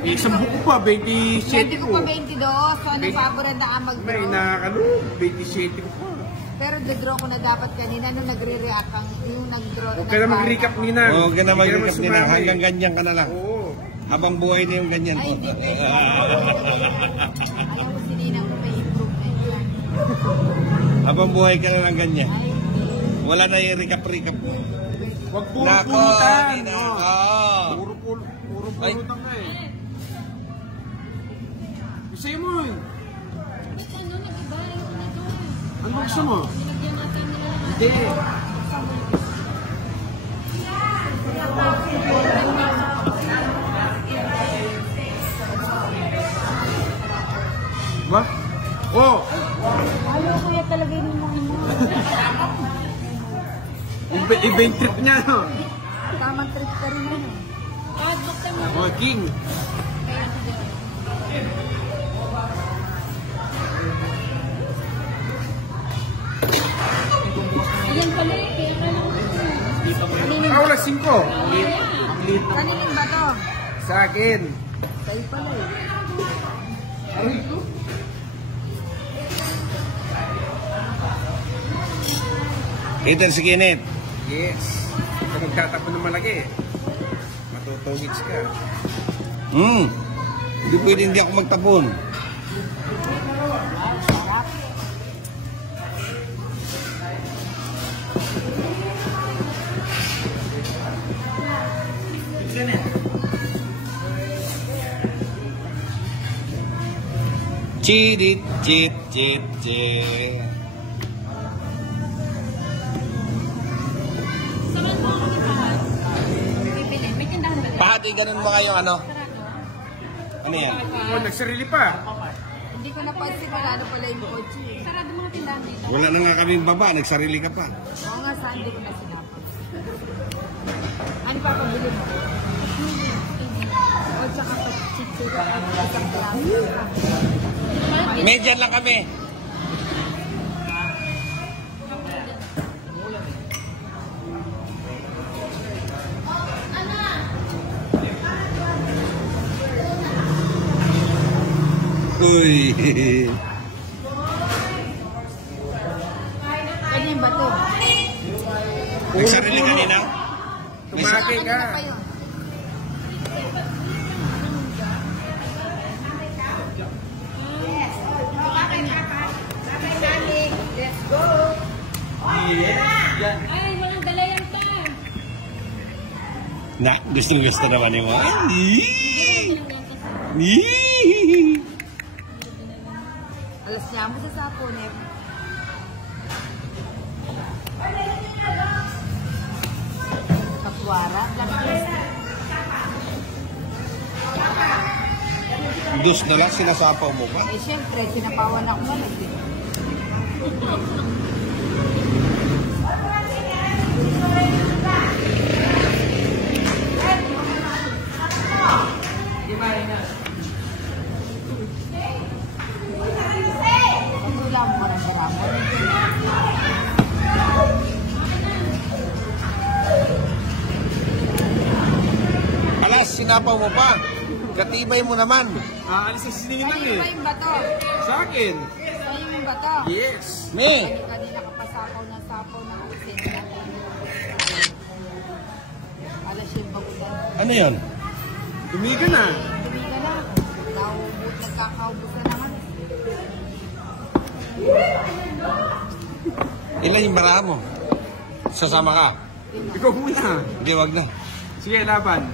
Isang buko pa, 27 ko pa 22, so ano paboran na ang mag-draw? May nakakalo, 27 ko pa. Pero the-draw ko na dapat kanina nung nagre-react ang yung nag-draw. Huwag ka na mag-recap nina. Huwag ka na mag-recap nina. Hanggang ganyan ka na lang. Oo. Habang buhay na yung ganyan ko. Ay, hindi pwede. Ayaw ko si Nina kung may improvement. Habang buhay ka na lang ganyan. Ay, hindi. Wala na yung recap-recap. Huwag Nako, puro-pulutan. Nina. Puro-pulutan ka eh. Gusto mo eh. Ano gusto mo? Hindi. Ba? Oh! Ayaw ko na talaga yung mga mo. Event trip niya, no? Tamang trip ka rin yun. Oh, King. Ayan pala yung pera lang. Wala 5. Kaninin ba to? Sa akin. Sa'yo pala eh. Ethan, si Kenneth. Yes. Ito magtatapon ng malaki. Matutugits ka. Hindi pwede hindi ako magtapon. Chit, chit, chit, chit. Pahati, ganun mo kayong ano? Ano yan? Oh, nagsarili pa. Hindi ko napansin pala ano pala yung kotse. Sarado mga tindahan dito. Wala na nga kaming baba, nagsarili ka pa. Oo nga, saan hindi ko na sinapos. Ano pa pabili mo? O tsaka pa-chichura at isang klase. Medyan lang kami. Uy. Ano yung bato? Nagsarili kanina? Tumaki ka. Let's go! Ay, walang dalayan pa. Na, gusto naman yung mga. Alas niya mo sa sapon eh. Kapwara. Dus na lang, sinasapaw mo pa. Eh syempre, sinapawan ako malag eh. Wala mo marang-marang. Alas, sinapaw mo pa. Katibay mo naman. Aalis sa siningan Sa'yo eh. ba yung bato? Sa akin. Sa'yo yung bato? Yes. Me. Kanina kapasapaw ng kusin natin. Alas yung bagulan. Ano yan? Tumiga na. Tumiga na. Nagkakaubos na naman. Ilan yung bara mo? Sasama ka? Ikaw muna. Hindi, wag na. Sige, laban.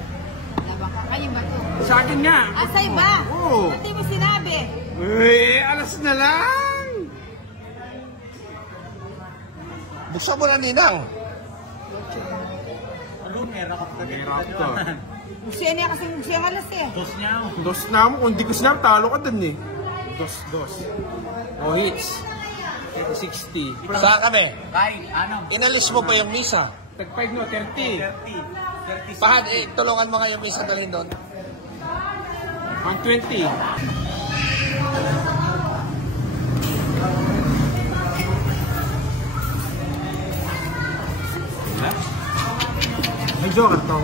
Laban ka. Kayo ba to? Sa akin nga. Ah, sa iba? Oo. Hindi mo sinabi. Eh, alas na lang. Buksan mo na, Ninang. Hirap to. Siya niya kasi siya halas eh. Dos na mo. Kung di ko sinam, talo ka dun eh. Dos. O, hits. 60. Saan kami? Kain, ano? Inalis mo pa yung misa. Tag 5 no, 30. 30. Pahan, tulungan mo nga yung misa dalhin doon. 120. May joker to.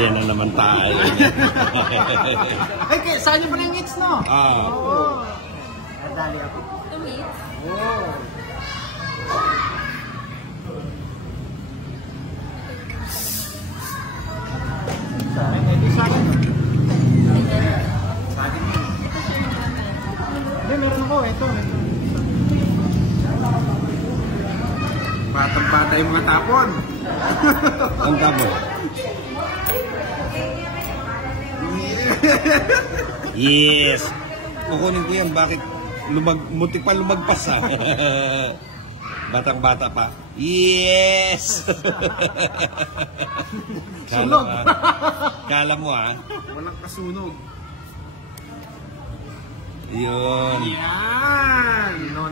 Ayan na naman tayo. Ay, saan niyo pala yung hits, no? Oo. Nadali ako. 2 hits. Oh. Sa akin, ito sa akin. Sa akin yun. Hindi, meron ako. Ito. Batang-bata yung mga tapon. Ang tapon. Yes! Kukunin ko yan. Bakit? Muntik pa lumagpas ha. Batang-bata pa. Yes! Sunog! Kala mo ha. Walang kasunog. Yun. Yan! No.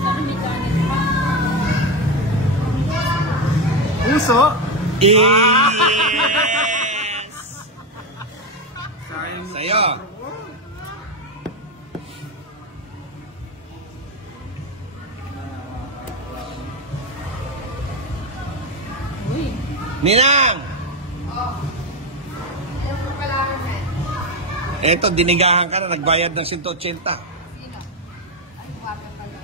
Sa mechanic pa. Puso! Yes! Sayang. Sa'yo. Uy. Ninang! Eto, dinigahan ka na, nagbayad ng 180. Sino? Ay, water pala.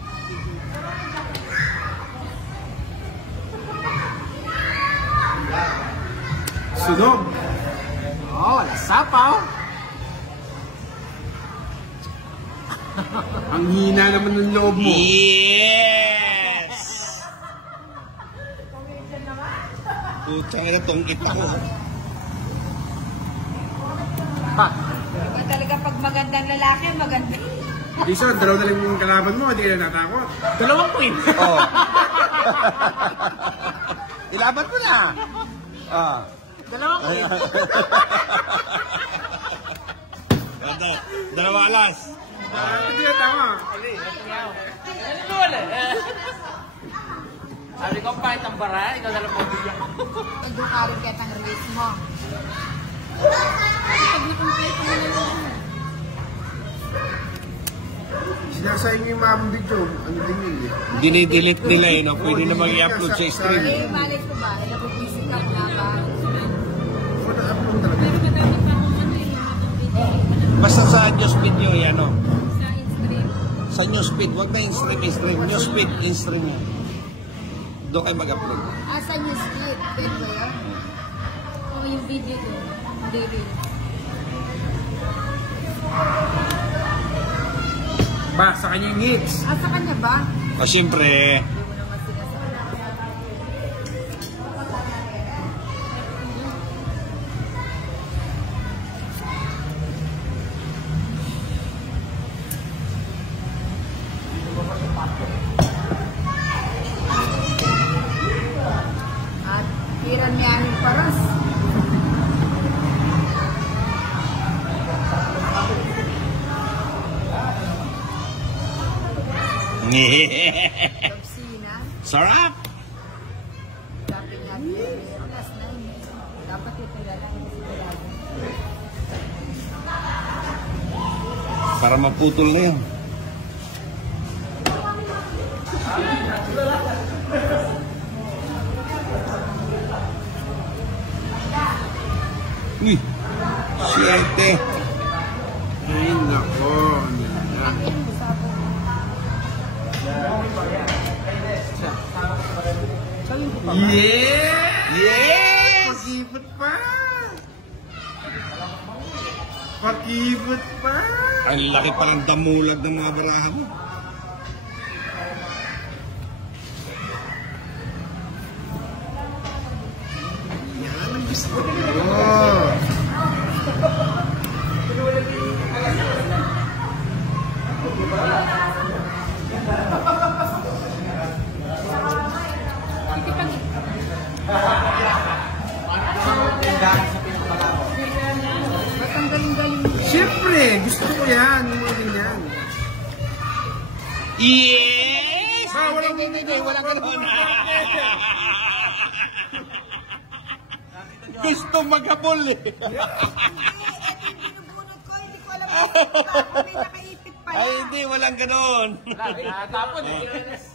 Sunog! Oh, wala sapaw! Ang hina naman ng loob mo. Yes! Putang ina, tungkit ako. Ha! Diba talaga pag magandang lalaki, maganda. Jason, dalaw na lang yung kalaban mo, hindi ka na natakot. Dalawang queen! Oh. Ilaban mo na. Ah. Dalawang queen! Dalawa alas. Hindi na tama. Sabi ko, pahit ang bara, ikaw na lang pabigyan ko. Doon ka rin kahit ang release mo. Pag na-complete mo na lang. Sinasayang yung mga video, ano din yun eh. Dinidelete nila eh, no? Pwede namang i-upload sa stream. Eh, malay ko ba? Nabubisi ka na ba? For the upload talaga. Basta sa newsfeed nyo yan, no? Sa Instagram. Sa newsfeed, wag na in-stream. Newsfeed, in-stream nyo. Doon kayo mag-upload. Sa newsfeed. Pwede ba yan? O yung video doon. Hindi rin. Ba, sa kanyang hits. Sa kanya ba? O, siyempre, Hindi mo naman sinasabi. At hiran niya ang paras. Kapsina. sarap! Sabi niya, last night. Dapat ito lang yung sigurado. Para maputol na yun. Uy! Siyete! Ay, nako. Akin, sabi mo. Yes! Yes! Pakipot pa! Pakipot pa! Ang laki palang damulag ng mga baraha mo. Yan ang gusto ko. Ba't ang galing-galing mo? Siyempre, gusto ko yan. Yung mga ganyan. Yes! Ba, walang Hindi, walang ganun. Gusto maghabol eh. Binubunod ko, hindi ko alam kung may nakaipit pala. Ay, hindi, walang ganun. Tapon eh.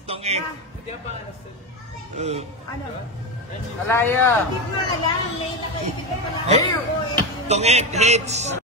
Tungit. Hindi pa alas. Ano? Alaya. Hindi ko na alam. May nakaibig ka pala. Hey! Ako eh. Tongek hits.